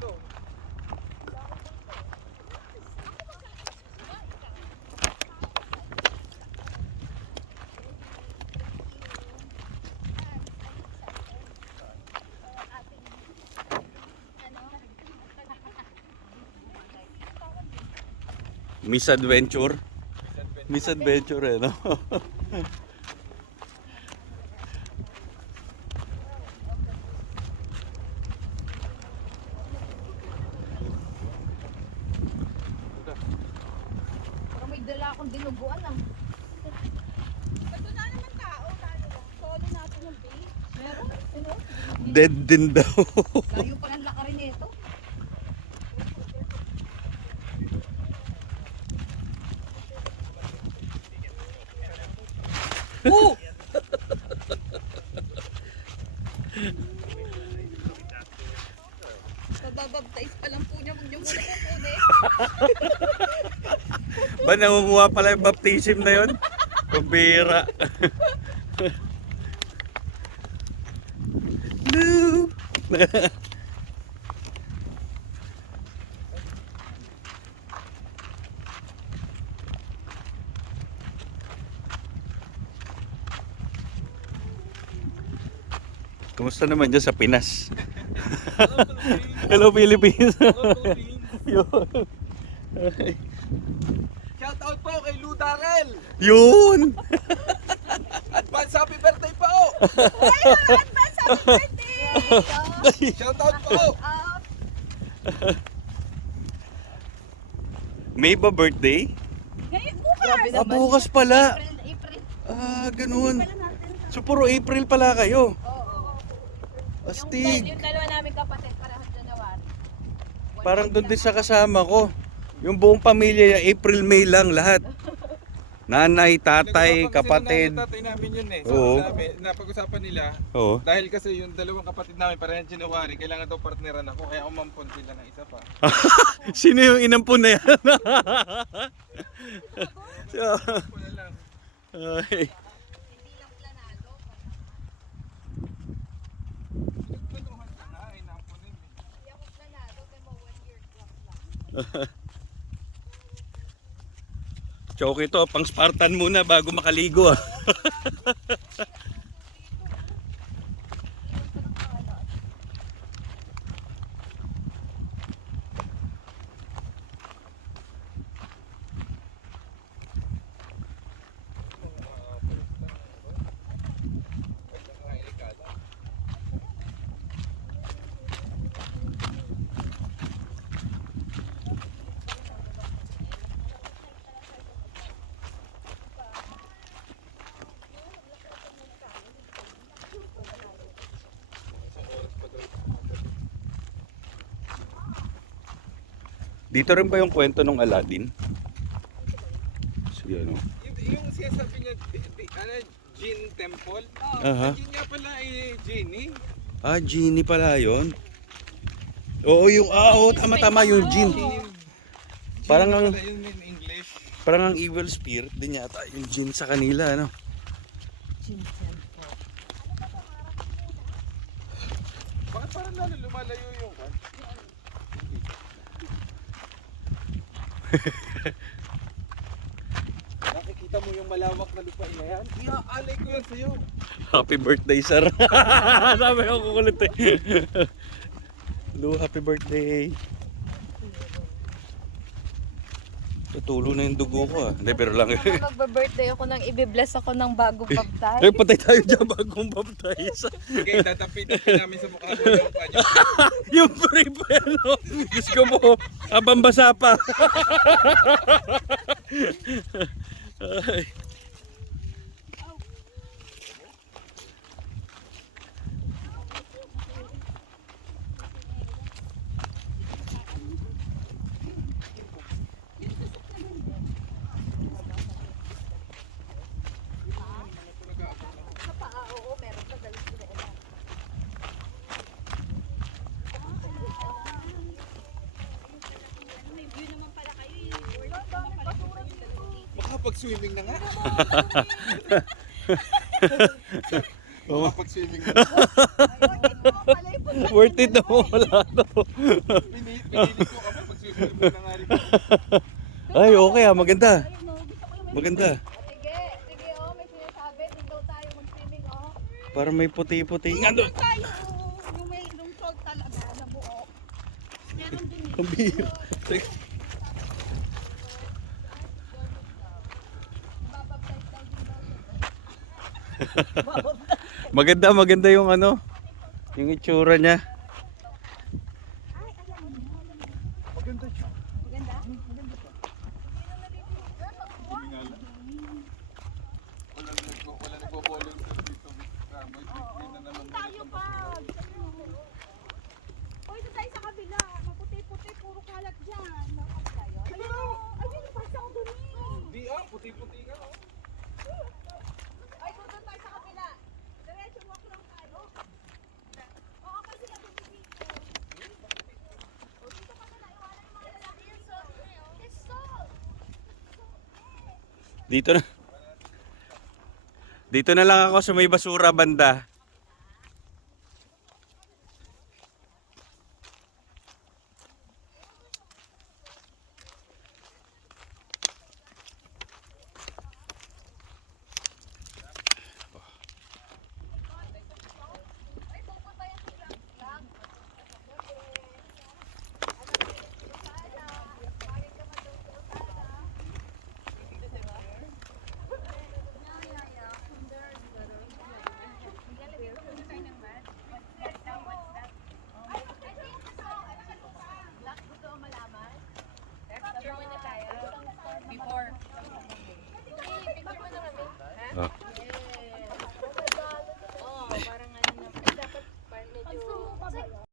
to. Misadventure. Misadventure eh, no? Pero may dala akong dinuguan ah. Ba't na naman tao? Solo natin yung base. Meron? Ano? Dead din daw. Layo pa ng lakarin nito. Oh! Nadabaptize pa lang po niya. Huwag niyo muna kukunin. Ba nangunguha pala yung baptism na yun? Pabira. No. Kumusta naman dyan sa Pinas? Hello Philippines. Yun. Shout out po kay Lou Darrell. Yun. Advance happy birthday po. Advance happy birthday! Shout out po. May ba birthday? Ngayon, bukas! Ah, bukas pala. April. Ah, ganun. So puro April pala kayo. Oo. Astig. Yung dalawa namin kapatid, parehas January. Parang doon din sa kasama ko. Yung buong pamilya, April, May lang lahat. Nanay, tatay, kapatid. Tatay namin yun eh. Oo. Sabi, napag-usapan nila, Oo. dahil kasi yung dalawang kapatid namin parehas January, kailangan daw partneran ako, kaya umampon sila ng isa pa. Sino yung inampun na yan? Ako na lang. Ay. Hindi lang planado. Nagpanuhan ka na, ay naamponin eh. Hindi ako planado, kaya 1 year clock lang. Choke ito, pang Spartan muna bago makaligo ah. Dito rin ba yung kwento ng Aladdin? Sige ano. Yung sinasabi niya, Jin Temple? Aha. Jin nga pala ay Genie. Ah, genie pala yun. Oo, yung oo, tama-tama yung Jin. Parang ang Pala yun in English. parang ang evil spirit din yata yung Jin sa kanila, ano? Bakit parang lalo lumalayo yung kan? Nakikita mo yung malawak na lupain na yan? Iaalay ko yan sa'yo. Happy birthday, sir. Sabi ko kukulit eh. Lu, happy birthday. Tutulo na yung dugo ko ah. Hindi, pero lang. Magbe-birthday ako nang i-bless ako ng bagong baptized. Eh, patay tayo dyan bagong baptize. Okay, tatapin namin sa mukha mo yung kanya. Yung brief, ano? Diyos ko po, habang basa pa. Ay. Oo, meron pa dala sila. May view naman pala kayo eh. Wala ba? Makapag-swimming na nga. Oo. Makapag-swimming na. Pala yung Worth it na wala to. Pinilit ko kami pag susunod na nga rin. Ay, okay ah, maganda. Ayun, oh, gusto ko yung may... Maganda. Sige, sige, oh, may sinasabi. Dito tayo mag-swimming, oh. Para may puti-puti. Nga doon. Doon tayo, oh, yung may yung salt talaga na buo. Meron din Ang biro. bababtize daw din daw yun. Maganda, maganda yung ano. Yung itsura niya. Maganda siya. Maganda? Wala nagbo-volunteer dito. May bigyan na naman Tayo pa. Uy, doon tayo sa kabila. Maputi-puti, puro kalat dyan. Ayun, basta ako dun eh. Di puti-puti ka. Oh. Ay, doon tayo sa kabila. Diretso walk lang tayo. Oo, kasi natin dito. O, dito ka na, iwanan yung mga lalaki yung salt na yun. It's salt. Dito na. Dito na lang ako sa may basura banda.